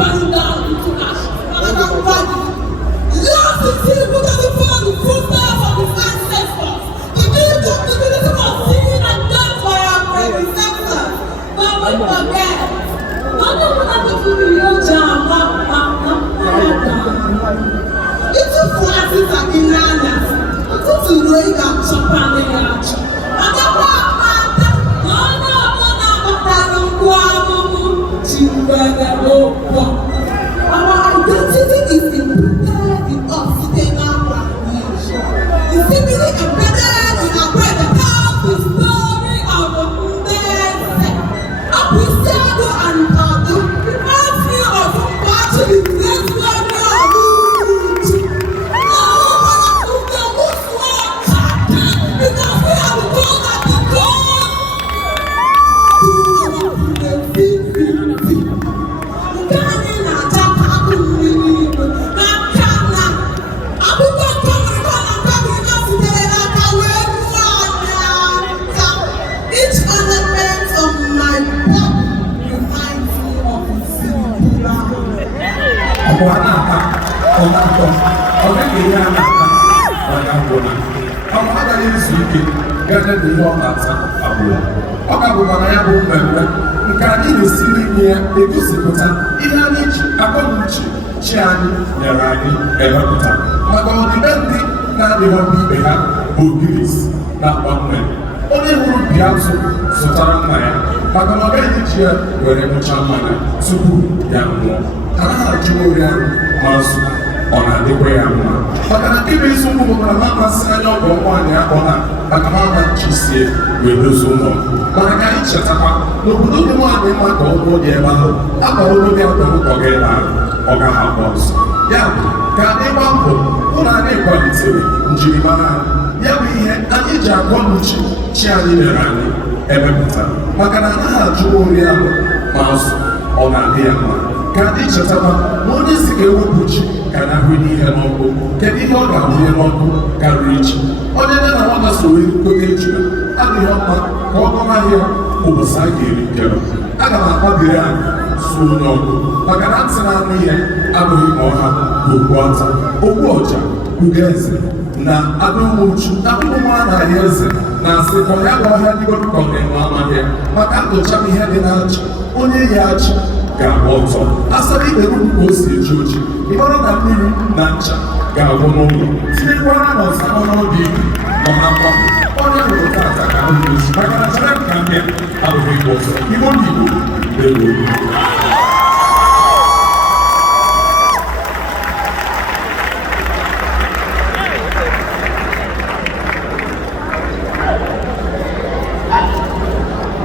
burning down into ashes. And I'm ready. Last is he who doesn't follow the footsteps of his ancestors. The gift of divinity was seen and done by our predecessors. But we forget. None of them have to be your job. Itu Francis Aguilera. Itu Roiga Chopaniacho. Adapa Amanda. None of them have a Guamu. Chimbereopo. Our identity is embedded in us sitting our nation. It's simply embedded in our present house, the story of the Mundese. Appreciado and Pado reminds me of actually this one. egosipụta ihe anyị ji akọnuche chi anyị nyere anyị ewepụta maka ọdịbendị na-adịghọba ibe ha bụ ogiris na mgbanwe onye hụrụ bi azụ zụtara nna ya maka na ọ gaghị ji ya were mụcha mmanya tupu ya nwụọ anaghị ajụ ori ahụ ma azụ ọ na-adịkwa ya mma maka na nke bụ eziokwu bụ na na-amasị anya ọgọ nwaanyị akpọ ha maka na ama chisie wee dozie ụlọ mana ka anyị chetakwa n'obodo dị nwaanyị mma ka ọgwụ dị ebe ahụ akpọrọ obi atọ ụkọ gị ebe ahụ ọ gaghị agba ọzọ ya bụ ka anyị gba mbọ hụ na anyị kwalitere njirimara anyị ya bụ ihe anyị ji akọnuche chi anyị nyere anyị emepụta maka na anaghị ajụ ori ahụ ma azụ ọ na-adị ya mma ka anyị chetakwa na onye si ka ewepụ ji ka na-ahụ ihe n'ọkụ kedu ihe ọ ga-ahụnye n'ọkụ karịa echi onye nne na nwata so gote ejula adịghị mma ka ọ gọma ahịa ụbọchị a ga-eri nkere aga m akpabiri anyị so onye ọkụ maka na ntị na-anụ ihe abụghị ma ọha bụ okwu ọta okwu ọja ugo eze na adụmụchu akpụkpọ na-ahịa eze na-asị ka ya bụ ọhịa ndị ka ọ ga-enwe amaghị ya maka ntụcha ihe dị na-achị onye ya achị ga-agba ọtọ asara ikpere ka o si eji oji ịgbara na mmiri na ncha ga-agwụ n'ụlọ tinyekwara na ọsa ọnọdụ ibu nọ na mgbapụ onye hụrụ tata ka ahụ ozi maka na chara ka mbịa abụghị ọzọ igbo n'igbo